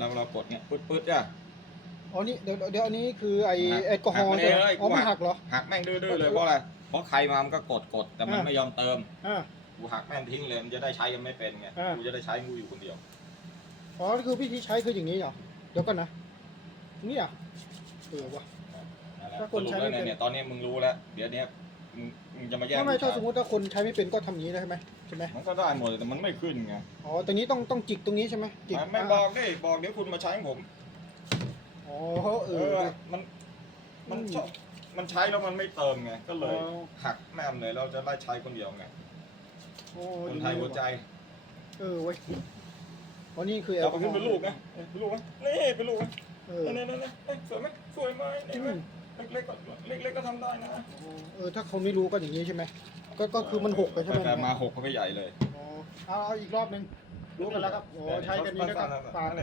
เราเรากดเนี่ยปึ๊ดปึ๊ดอะ อ๋อนี่เดี๋ยวเดี๋ยวอันนี้คือไอหักแอลกอฮอล์หักไม่ใช่ไหมได้เลยอ๋อกูมันหัหักกเหรอ หักแม่งดื้อๆเลยเพราะอะไรเพราะใครมามันก็กดกดแต่มันอ่าไม่ยอมเติมอ่า กูหักแม่งทิ้งเลยมันจะได้ใช้กันไม่เป็นไงอ่ากูกูจะได้ใช้งูอยู่คนเดียวอ๋อคือวิธีใช้คืออย่างนี้เหรอ เดี๋ยวก่อนนะนี่อะเออวะ นั่นแหละถ้าคนสรุปใช้แล้วไม่เป็น เนี่ยตอนนี้มึงรู้แล้วเดี๋ยวเนี้ย มึงมึงจะมาแย่งไม่ไม่กูถ้าใช้สมมติถ้าคนใช้ไม่เป็นก็ทำอย่างนี้ได้ใช่ไหมใช่ไหมมันก็ได้หมดแต่มันไม่ขึ้นไงอ๋อตรงนี้ต้องต้องจิกตรงนี้ใช่ไหมจิกมันไม่บอกดิบอกเดี๋ยวคุณมาใช้ผม อ๋อเอเออ อ มัน มันอืมชอบมันใช้แล้วมันไม่เติมไง ก็เลยอ๋อ หักแม่มเลยเราจะได้ใช้คนเดียวไง โอ้คนไทยหัวใจเออเว้ยอ๋อนี่คือแอลเรากไปอฮขึ้อนล์เป็นลูกนะเอ้ยเป็นลูกไหมนี่เป็นลูกไหมเออ นี่นี่นี่เอ้ยสวยไหมสวยไหมนี่ไหมอืม เล็กๆก็เล็กๆก็ทำได้นะเออถ้าเขาไม่รู้ก็อย่างนี้ใช่ไหมก็ก็คือมันหกไปใช่ไหมแต่มาหกก็ไปใหญ่เลย อ๋อเอาเอาอีกรอบหนึ่งรู้กันแล้วครับโอ้ใช้กันนี้นะครับสั้ๆๆฝากนั่นแหละ